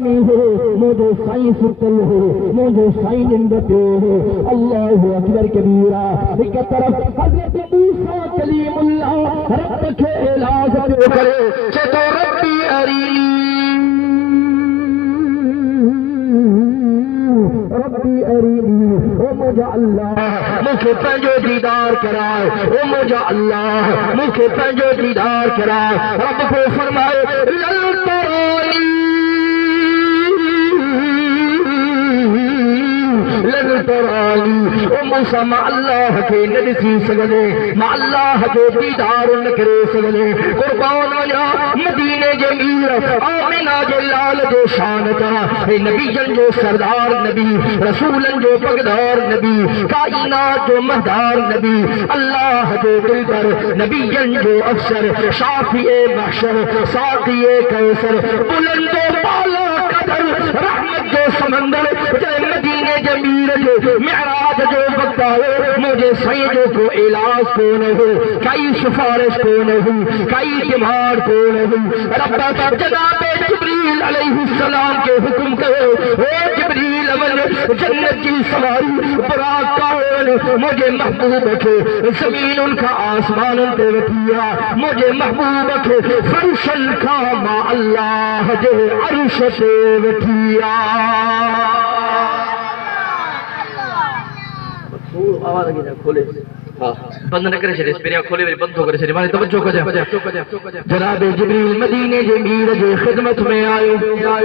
आरामी हो मुझे साईं सुतल हो मुझे साईं निंद पे हो। अल्लाह अकबर कबीरा। एक तरफ हजरत मूसा कलीमुल्लाह रब के इलाज जो करे चतो रब्बी अरीनी रब्बी अरीनी ओ मुझे अल्लाह मुझे पंजो दीदार कराए ओ मुझे अल्लाह मुझे पंजो दीदार कराए। रब को फरमाए मूसा मा अल्लाह के न ॾिसी सघंदे मां अल्लाह जो दीदार न करे सघंदे। कुर्बान वञा मदीने जे मीर आमिना जे लाल जो शान था नबीजन जो सरदार नबी रसूलन जो पगदार नबी कायनात जो महदार नबी अल्लाह जो दिल पर नबीजन जो अफसर शाफिए महशर साक़िए कौसर बुलंदो बाला कदर रहमत जो समंदर मदीने जे मीर जो मेराज जो वक्त आयो मुझे सही जो को इलाज को न हो कई सिफारिश को न हो कई डिमांड को न हो। रब जनाब जिब्रील अलैहिस्सलाम के हुक्म करो ओ जिब्रील अमन जन्नत की सवारी बुराक का मुझे महबूब के जमीन उनका आसमान ते वठिया मुझे महबूब के फर्शन का मा अल्लाह जे अर्श ते वठिया। आवाज लगी ना खोले बंद न करे छे पेरिया खोले वरी बंद हो करे छे मारी तवज्जो कजा। जनाब जिब्रील मदीने जे मीर जे खिदमत में आयो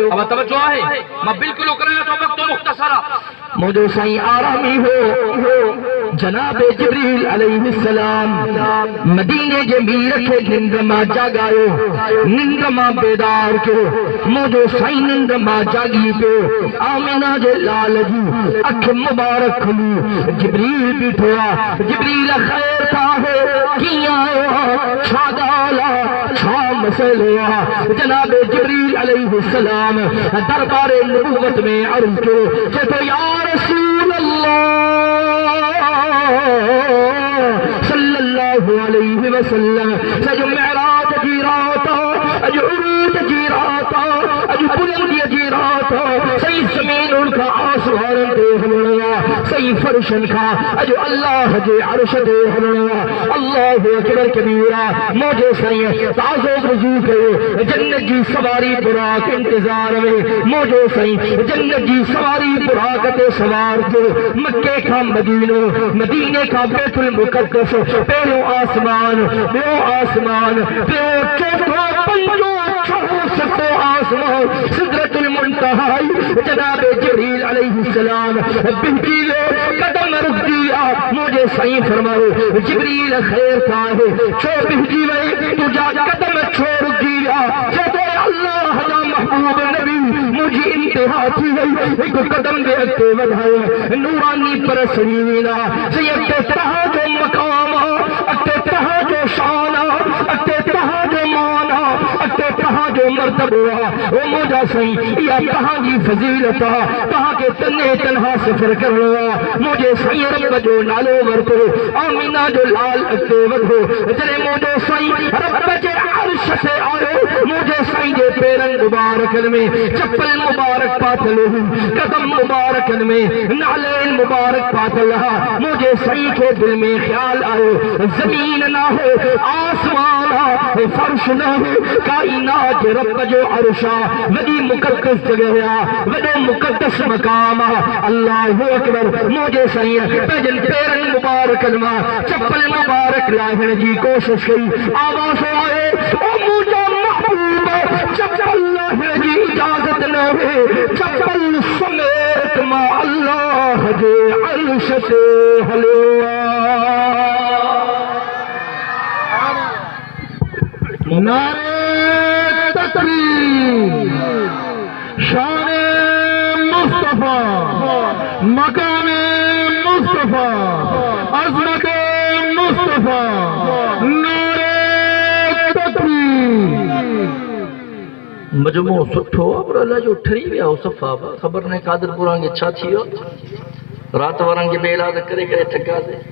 अब तवज्जो है मैं बिल्कुल करे तो वक्त मुख्तसरा मुझे साईं आरामी हो जनाब जिब्रील अलैहिस्सलाम मदीने जे मीर के निंद मां जागायो निंद मां बेदार के मुझे साईं निंद मां जागी पे आमिना जे लाल जी अख मुबारक खुली जिब्रील बिठोया जिब्रील खैर था है किया छा गाला छा मसला जनाब जिब्रील अलैहिस्सलाम दरबार नबूवत में अर्ज को तो या रसूल अल्लाह सल्लल्लाहु अलैहि वसल्लम सजो मेराज की रात अज उरूज की रात अज बुलंदी की रात सही जमीन उनका आसमान दे हलवा सही फर्शन का अज अल्लाह जे अर्श दे हलवा अल्लाह अकबर कबीरा मुझे सही ताज़ो वजू के जन्नत की सवारी बुराक इंतजार में मुझे सही जन्नत की सवारी बुराक ते सवार जो मक्के का मदीनो मदीने का बैतुल मुकद्दस पहलो आसमान प्यो चौथो पंजो छठो सतो आसमान सिदरतुल मुंतहा जनाब जिब्रील अलैहिस्सलाम बिहकीले कदम रुक दिया मुझे सही फरमाओ जिब्रील खैर का है छो बिहकी में तुझा कदम छोड़ दिया जब अल्लाह का महबूब नबी मुझे इंतहा थी एक कदम दे अगते वधाए नूरानी परसरी विना सैयद तहा जो मकाम अगते तहा जो शान अगते तहा जो माना अगते तहा जो मर्तबा ओ मुझा सही या तहा की फजीलत तहा के तन्ने तन्हा सफर करना मुझे सही रब जो नालो वरतो आमीना जो लाल अगते वधो जने मुझे सही रब के अर्श से आयो मुझे सही जे पेरन मुबारक में चप्पल मुबारक पातल कदम मुबारक में नालेन मुबारक पातल मुझे सही के दिल में ख्याल आयो जमीन ना हो आसमान फर्श ना हो कायनात रब जो अर्शा वडी मुकद्दस जगह वडो मुकद्दस मकाम अल्लाह अकबर मुझे सही पेजन पेरन मुबारक में चप्पल मुबारक लाहण की कोशिश कई आवाज आए ओ मुझे महबूब चप्पल लाहण की इजाजत न है चप्पल समेत मा अल्लाह जे अर्श से हलवा नारे तकबीर शान मुस्तफा मकाम मुस्तफा अज़मत मुस्तफा नारे तकबीर मजमो सुठो पर अल्लाह जो ठरी विया हो सफ़ा ख़बर न कादरपुरा खे छा थी वियो रात वारनि खे बेइलाज करे करे थकासे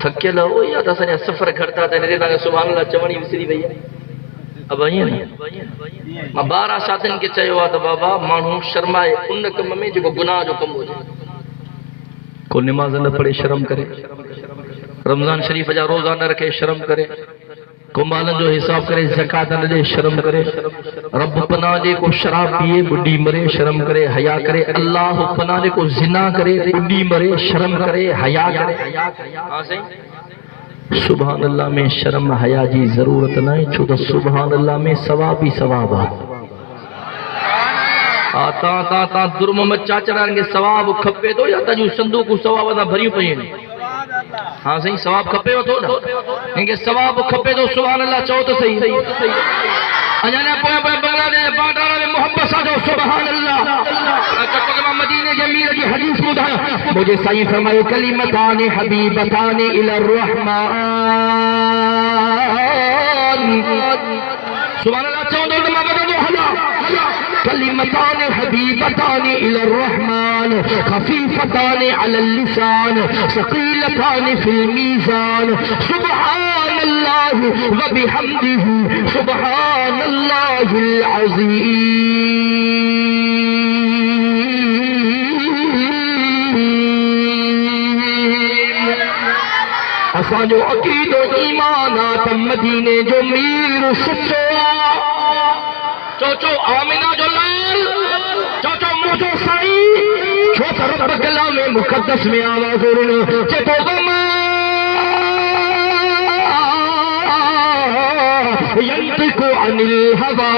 थकियल हो या त असांजा सफ़र घटि था त हिन ते तव्हांखे सुभाणे अल्लाह चवण ई विसरी वई आहे अब ईअं न मां 12 साथियुनि खे चयो आहे त बाबा माण्हू शर्माए उन कम में जेको गुनाह जो कमु हुजे। को निमाज़ न पढ़े शर्म करे, रमज़ान शरीफ़ जा रोज़ा न रखे शर्म करे, को मालनि जो हिसाब करे ज़कात न ॾे शर्म करे, रब पनाह ॾे को शराब पिए ॿुॾी मरे शर्म करे हया करे, अल्लाह पनाह ॾे को ज़िना करे ॿुॾी मरे शर्म करे हया करे। हाँ सही, सुभान अल्लाह में शर्म हया जी ज़रूरत न आहे, छो त सुभान अल्लाह में सवाब ही सवाब आहे। ता दुर्म में चाचरान के सवाब खपे तो या तजू संदूक सवाब दा भरियूं पयूं आहिनि। हाँ सही, सवाब खपे तो ना, इनके सवाब खपे तो सुभान अल्लाह चओ तो सही। अजाना पोया पोया बांग्लादेश बांटारा में मोहब्बत सां चओ सुभान अल्लाह। चको के मदीने के अमीर जी हदीस ॿुधायो, मुझे साईं फरमायो कलिमतान हबीबतान इलर रहमान। सुभान अल्लाह चओ तो मां ॿुधंदो हला। कलिमतान हबीबतान इलर रहमान खफीफतान अलल लिसान सकीलतान फिल मीज़ान सुब्हानल्लाह व बिहम्दिही सुब्हानल्लाहिल अज़ीम। असांजो अक़ीदो ईमान आ त मदीने जो मीर सच्चो आ। चोचो आमिना जो लाल, चोचो मुझो साईं, छो त रब कलाम मुक़द्दस में आवाज़ उड़न चेतो गमा यंतिकु अनिल हवा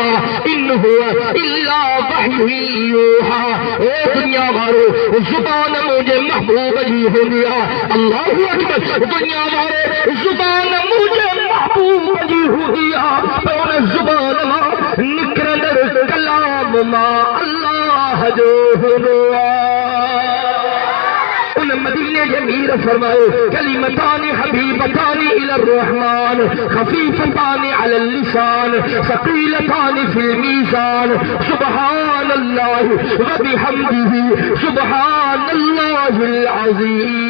इन हुवा इल्ला वह्यु यूहा। ए दुनिया वारो जुबान मुझे महबूब जी होंदी आ। अल्लाहु अकबर। दुनिया वारो जुबान मुझे महबूब जी होंदी आ, पर उन जुबान मां निकरंदड़ कलाम मां अल्लाह जो हुआ। उन मदीने के अमीर फरमाए कलिमतान हबीबतान इलर रहमान खफीफतान अलल लिसान सकीलतान फिल मीज़ान सुब्हानल्लाह व बिहम्दिही सुब्हानल्लाहिल अज़ीम।